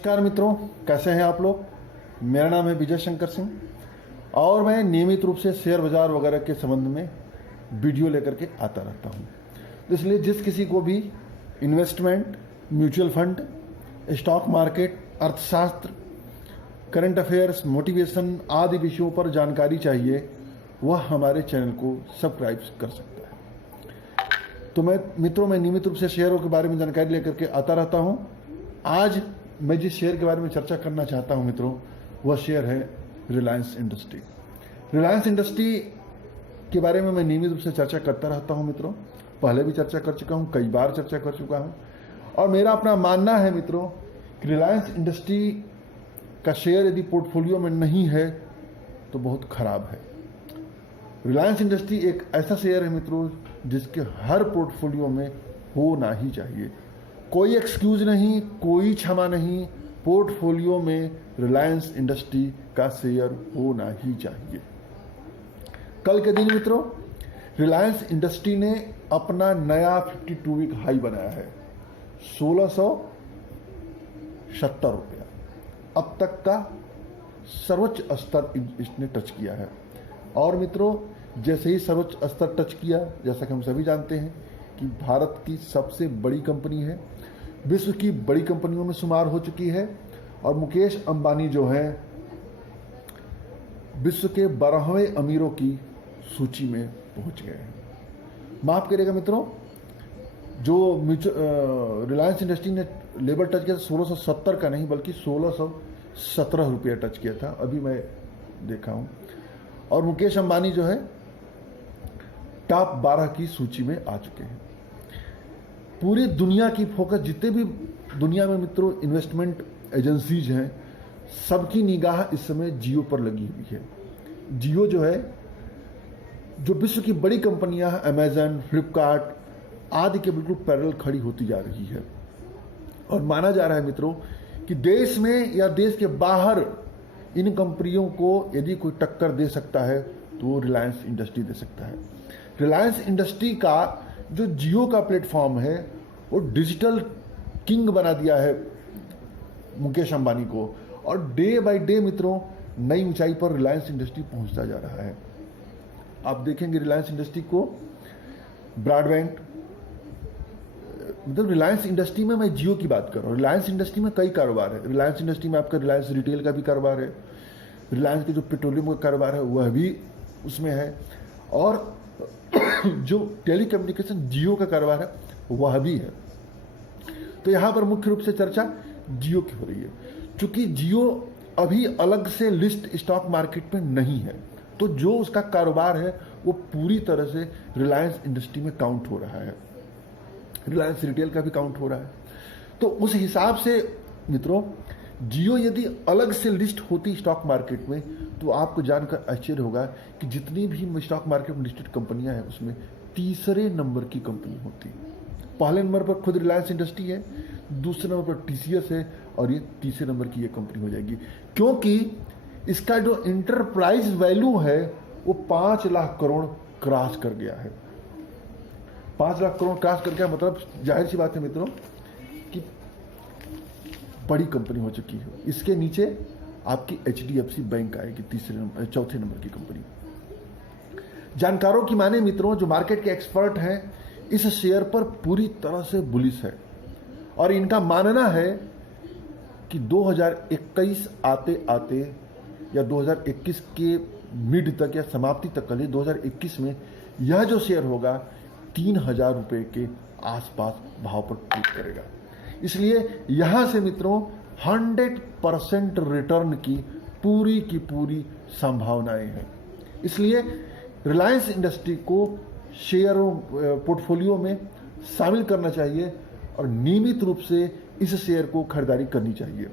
नमस्कार मित्रों, कैसे हैं आप लोग। मेरा नाम है विजय शंकर सिंह और मैं नियमित रूप से शेयर बाजार वगैरह के संबंध में वीडियो लेकर के आता रहता हूं। तो इसलिए जिस किसी को भी investment, mutual fund, stock market, अर्थशास्त्र, करंट अफेयर्स, मोटिवेशन आदि विषयों पर जानकारी चाहिए, वह हमारे चैनल को सब्सक्राइब कर सकता है। तो मैं नियमित रूप से शेयरों के बारे में जानकारी लेकर के आता रहता हूं। आज मैं जिस शेयर के बारे में चर्चा करना चाहता हूं मित्रों, वह शेयर है रिलायंस इंडस्ट्री। रिलायंस इंडस्ट्री के बारे में मैं नियमित रूप से चर्चा करता रहता हूं मित्रों। पहले भी चर्चा कर चुका हूं, कई बार चर्चा कर चुका हूं और मेरा अपना मानना है मित्रों कि रिलायंस इंडस्ट्री का शेयर यदि पोर्टफोलियो में नहीं है तो बहुत खराब है। रिलायंस इंडस्ट्री एक ऐसा शेयर है मित्रों जिसके हर पोर्टफोलियो में होना ही चाहिए। कोई एक्सक्यूज नहीं, कोई क्षमा नहीं, पोर्टफोलियो में रिलायंस इंडस्ट्री का शेयर होना ही चाहिए। कल के दिन मित्रों रिलायंस इंडस्ट्री ने अपना नया 52 वीक हाई बनाया है 1670 रुपया। अब तक का सर्वोच्च स्तर इसने टच किया है और मित्रों जैसे ही सर्वोच्च स्तर टच किया, जैसा कि हम सभी जानते हैं कि भारत की सबसे बड़ी कंपनी है, विश्व की बड़ी कंपनियों में शुमार हो चुकी है और मुकेश अंबानी जो है विश्व के 12वें अमीरों की सूची में पहुंच गए हैं। माफ करिएगा मित्रों, जो रिलायंस इंडस्ट्री ने लेवल टच किया था 1670 का नहीं बल्कि 1617 रुपया टच किया था, अभी मैं देखा हूं। और मुकेश अंबानी जो है टॉप 12 की सूची में आ चुके हैं। पूरी दुनिया की फोकस, जितने भी दुनिया में मित्रों इन्वेस्टमेंट एजेंसीज हैं, सबकी निगाह इस समय जियो पर लगी हुई है। जियो जो है, जो विश्व की बड़ी कंपनियां हैं, अमेजन, फ्लिपकार्ट आदि के बिल्कुल पैरेलल खड़ी होती जा रही है और माना जा रहा है मित्रों कि देश में या देश के बाहर इन कंपनियों को यदि कोई टक्कर दे सकता है तो रिलायंस इंडस्ट्री दे सकता है। रिलायंस इंडस्ट्री का जो जियो का प्लेटफॉर्म है वो डिजिटल किंग बना दिया है मुकेश अंबानी को और डे बाय डे मित्रों नई ऊंचाई पर रिलायंस इंडस्ट्री पहुंचता जा रहा है। आप देखेंगे रिलायंस इंडस्ट्री को ब्रॉडबैंड, मतलब रिलायंस इंडस्ट्री में मैं जियो की बात कर रहा हूँ। रिलायंस इंडस्ट्री में कई कारोबार है। रिलायंस इंडस्ट्री में आपका रिलायंस रिटेल का भी कारोबार है, रिलायंस के जो पेट्रोलियम का कारोबार है वह भी उसमें है और जो टेलीकम्युनिकेशन जियो का कारोबार है वह भी है। तो यहां पर मुख्य रूप से चर्चा जियो की हो रही है। चूंकि जियो अभी अलग से लिस्ट स्टॉक मार्केट में नहीं है तो जो उसका कारोबार है वो पूरी तरह से रिलायंस इंडस्ट्री में काउंट हो रहा है। रिलायंस रिटेल का भी काउंट हो रहा है। तो उस हिसाब से मित्रों जियो यदि अलग से लिस्ट होती स्टॉक मार्केट में तो आपको जानकर आश्चर्य होगा कि जितनी भी स्टॉक मार्केट में लिस्टेड कंपनियां हैं उसमें तीसरे नंबर की कंपनी होती। पहले नंबर पर खुद रिलायंस इंडस्ट्री है, दूसरे नंबर पर टीसीएस है और ये तीसरे नंबर की ये कंपनी हो जाएगी क्योंकि इसका जो इंटरप्राइज वैल्यू है वो 5 लाख करोड़ क्रॉस कर गया है। 5 लाख करोड़ क्रॉस कर गया मतलब जाहिर सी बात है मित्रों कि बड़ी कंपनी हो चुकी है। इसके नीचे आपकी HDFC बैंक आएगी चौथे नंबर की कंपनी। जानकारों की माने मित्रों, जो मार्केट के एक्सपर्ट हैं इस शेयर पर पूरी तरह से बुलिश है और इनका मानना है कि 2021 आते आते या 2021 के मिड तक या समाप्ति तक के लिए 2021 में यह जो शेयर होगा 3000 रुपए के आसपास भाव पर क्लिक करेगा। इसलिए यहां से मित्रों 100% रिटर्न की पूरी संभावनाएं हैं। इसलिए रिलायंस इंडस्ट्री को शेयरों पोर्टफोलियो में शामिल करना चाहिए और नियमित रूप से इस शेयर को खरीदारी करनी चाहिए।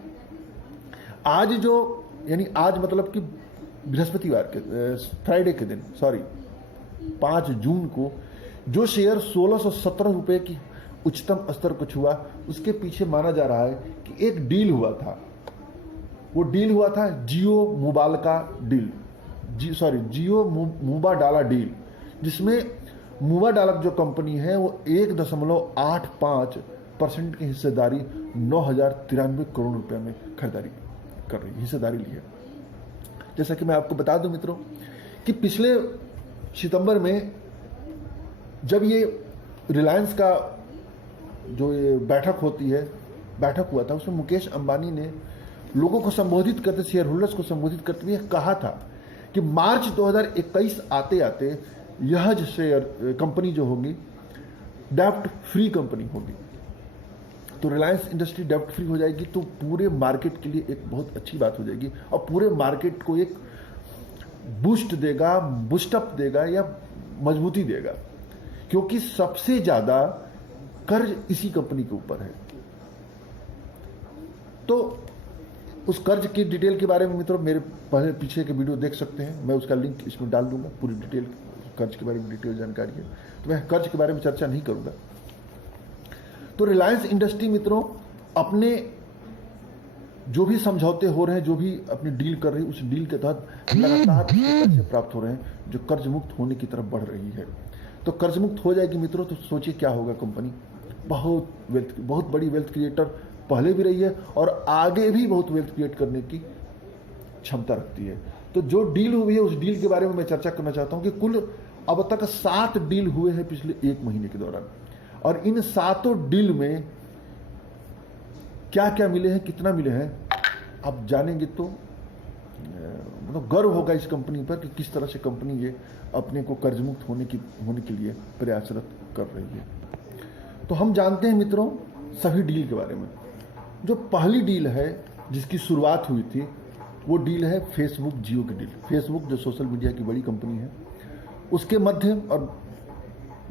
आज जो यानी आज मतलब कि बृहस्पतिवार के फ्राइडे के दिन 5 जून को जो शेयर 1617 रुपए की उच्चतम स्तर को छुआ, उसके पीछे माना जा रहा है कि एक डील हुआ था। वो डील हुआ था जियो मुबालका डील, जियो मुबाडाला डील, जिसमें मुबाडाला जो कंपनी है वो 1.85 10% की हिस्सेदारी 9,093 करोड़ रुपए में खरीदारी कर रही है, हिस्सेदारी ली है। जैसा कि मैं आपको बता दूं मित्रों कि पिछले सितंबर में जब ये रिलायंस का जो ये बैठक हुआ था, उसमें मुकेश अंबानी ने लोगों को संबोधित करते, शेयर होल्डर्स को संबोधित करते हुए कहा था कि मार्च 2021 आते आते यह जो शेयर कंपनी जो होगी डेब्ट फ्री कंपनी होगी। तो रिलायंस इंडस्ट्री डेब्ट फ्री हो जाएगी तो पूरे मार्केट के लिए एक बहुत अच्छी बात हो जाएगी और पूरे मार्केट को एक बूस्ट देगा, बूस्टअप देगा या मजबूती देगा, क्योंकि सबसे ज्यादा कर्ज इसी कंपनी के ऊपर है। तो उस कर्ज की डिटेल के बारे में मित्रों मेरे पहले पीछे के वीडियो देख सकते हैं, मैं उसका लिंक इसमें डाल दूंगा। पूरी डिटेल कर्ज के बारे में डिटेल जानकारी है, तो मैं कर्ज के बारे में चर्चा नहीं करूंगा। तो रिलायंस इंडस्ट्री मित्रों अपने जो भी समझौते हो रहे हैं, जो भी अपनी डील कर रही है, उस डील के तहत लगातार पैसे प्राप्त हो रहे हैं जो कर्ज मुक्त होने की तरफ बढ़ रही है। तो कर्ज मुक्त हो जाएगी मित्रों तो सोचिए क्या होगा। कंपनी बहुत बड़ी वेल्थ क्रिएटर पहले भी रही है और आगे भी बहुत वेल्थ क्रिएट करने की क्षमता रखती है। तो जो डील हुई है उस डील के बारे में मैं चर्चा करना चाहता हूं कि कुल अब तक 7 डील हुए हैं पिछले 1 महीने के दौरान, और इन 7 डील में क्या क्या मिले हैं, कितना मिले हैं, आप जानेंगे तो मतलब गर्व होगा इस कंपनी पर कि किस तरह से कंपनी ये अपने को कर्ज मुक्त होने के लिए प्रयासरत कर रही है। तो हम जानते हैं मित्रों सभी डील के बारे में। जो पहली डील है जिसकी शुरुआत हुई थी वो डील है फेसबुक जियो की डील। फेसबुक जो सोशल मीडिया की बड़ी कंपनी है उसके मध्य और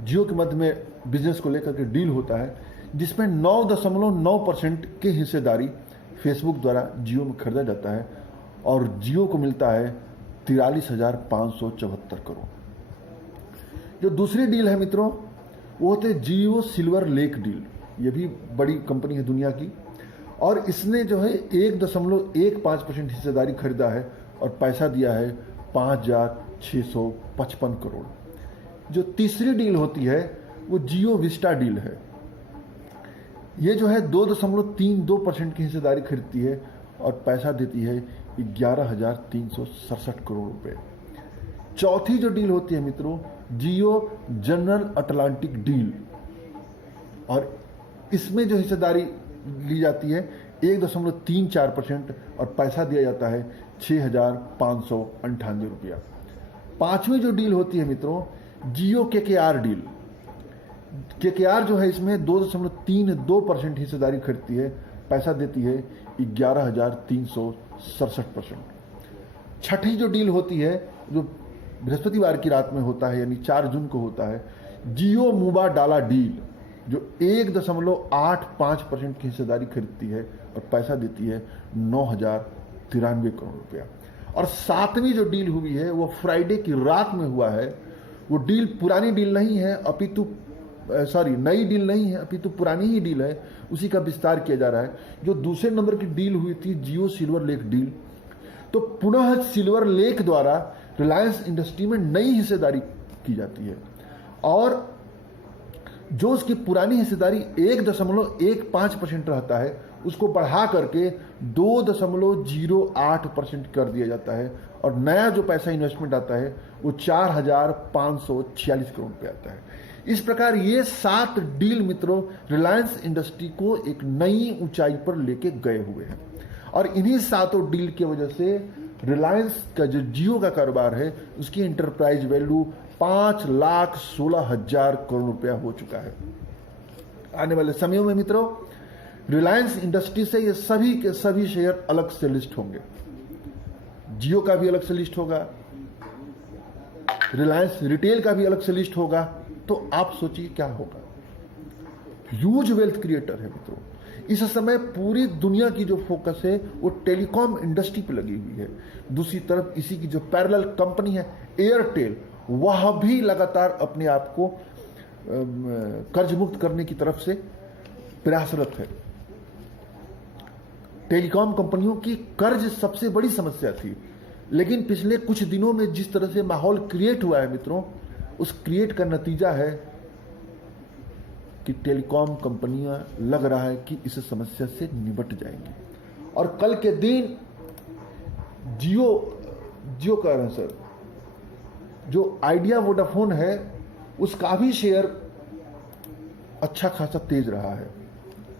जियो के मध्य में बिजनेस को लेकर के डील होता है, जिसमें 9.9% की हिस्सेदारी फेसबुक द्वारा जियो में खरीदा जाता है और जियो को मिलता है 43,574 करोड़। जो दूसरी डील है मित्रों वो होते जियो सिल्वर लेक डील। ये भी बड़ी कंपनी है दुनिया की और इसने जो है 1.15% हिस्सेदारी खरीदा है और पैसा दिया है 5,655 करोड़। जो तीसरी डील होती है वो जियो विस्टा डील है। ये जो है 2.32% की हिस्सेदारी खरीदती है और पैसा देती है 11,367 करोड़ रुपए। चौथी जो डील होती है मित्रों जियो जनरल अटलांटिक डील, और इसमें जो हिस्सेदारी ली जाती है 1.34% और पैसा दिया जाता है 6,598 रुपया। पांचवी जो डील होती है मित्रों जियो केकेआर डील। केकेआर जो है इसमें 2.32% हिस्सेदारी खरीदती है, पैसा देती है 11,367%। छठी जो डील होती है जो बृहस्पतिवार की रात में होता है यानी 4 जून को होता है जियो मूबा डाला डील, जो 1.85% की हिस्सेदारी खरीदती है और पैसा देती है 9,093 करोड़ रुपया। और 7वीं जो डील हुई है वो फ्राइडे की रात में हुआ है। वो डील पुरानी डील नहीं है अपितु नई डील नहीं है अपितु पुरानी ही डील है, उसी का विस्तार किया जा रहा है। जो दूसरे नंबर की डील हुई थी जियो सिल्वर लेक डील, तो पुनः सिल्वर लेक द्वारा रिलायंस इंडस्ट्री में नई हिस्सेदारी की जाती है और जो उसकी पुरानी हिस्सेदारी 1.15% रहता है उसको बढ़ा करके 2.08% कर दिया जाता है और नया जो पैसा इन्वेस्टमेंट आता है वो 4,546 करोड़ रुपये आता है। इस प्रकार ये 7 डील मित्रों रिलायंस इंडस्ट्री को एक नई ऊंचाई पर लेके गए हुए हैं और इन्हीं 7 डील की वजह से रिलायंस का जो जियो का कारोबार है उसकी एंटरप्राइज वैल्यू 5,16,000 करोड़ रुपया हो चुका है। आने वाले समयों में मित्रों रिलायंस इंडस्ट्री से ये सभी के सभी शेयर अलग से लिस्ट होंगे। जियो का भी अलग से लिस्ट होगा, रिलायंस रिटेल का भी अलग से लिस्ट होगा। तो आप सोचिए क्या होगा। ह्यूज वेल्थ क्रिएटर है मित्रों। इस समय पूरी दुनिया की जो फोकस है वो टेलीकॉम इंडस्ट्री पे लगी हुई है। दूसरी तरफ इसी की जो पैरेलल कंपनी है एयरटेल, वह भी लगातार अपने आप को कर्ज मुक्त करने की तरफ से प्रयासरत है। टेलीकॉम कंपनियों की कर्ज सबसे बड़ी समस्या थी, लेकिन पिछले कुछ दिनों में जिस तरह से माहौल क्रिएट हुआ है मित्रों, उस क्रिएट का नतीजा है कि टेलीकॉम कंपनियां लग रहा है कि इस समस्या से निपट जाएंगी। और कल के दिन जियो कह रहे हैं सर, जो आइडिया वोडाफोन है उसका भी शेयर अच्छा खासा तेज रहा है।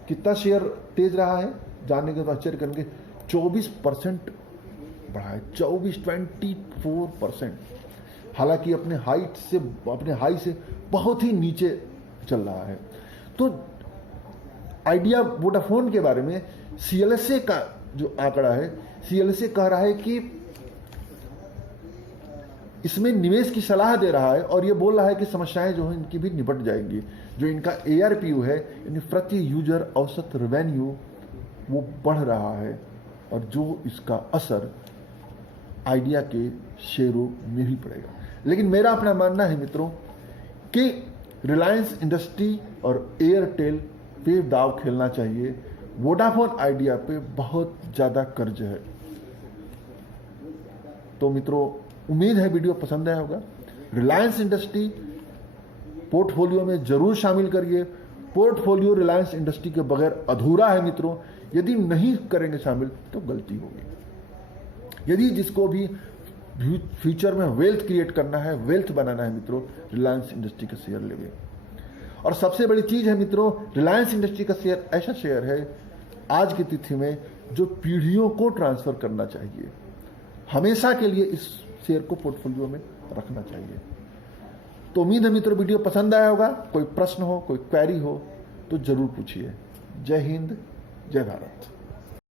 कितना शेयर तेज रहा है जानने के बाद आश्चर्य करेंगे, 24% बढ़ा है, 24% हालांकि अपने हाई से बहुत ही नीचे चल रहा है। तो आइडिया वोडाफोन के बारे में CLSA का जो आंकड़ा है, CLSA कह रहा है कि इसमें निवेश की सलाह दे रहा है और ये बोल रहा है कि समस्याएं जो हैं इनकी भी निपट जाएंगी। जो इनका ARPU है, यानी प्रति यूजर औसत रेवेन्यू, वो बढ़ रहा है और जो इसका असर आइडिया के शेयरों में भी पड़ेगा। लेकिन मेरा अपना मानना है मित्रों कि रिलायंस इंडस्ट्री और एयरटेल पे दाव खेलना चाहिए। वोडाफोन आइडिया पे बहुत ज़्यादा कर्ज है। तो मित्रों, उम्मीद है वीडियो पसंद आया होगा। रिलायंस इंडस्ट्री पोर्टफोलियो में जरूर शामिल करिए। पोर्टफोलियो रिलायंस इंडस्ट्री के बगैर अधूरा है मित्रों। यदि नहीं करेंगे शामिल तो गलती होगी। यदि जिसको भी फ्यूचर में वेल्थ क्रिएट करना है, वेल्थ बनाना है मित्रों, रिलायंस इंडस्ट्री का शेयर लेंगे। और सबसे बड़ी चीज है मित्रों, रिलायंस इंडस्ट्री का शेयर ऐसा शेयर है आज की तिथि में जो पीढ़ियों को ट्रांसफर करना चाहिए। हमेशा के लिए इस शेयर को पोर्टफोलियो में रखना चाहिए। तो उम्मीद है मित्रों वीडियो पसंद आया होगा। कोई प्रश्न हो, कोई क्वेरी हो तो जरूर पूछिए। जय हिंद, जय भारत।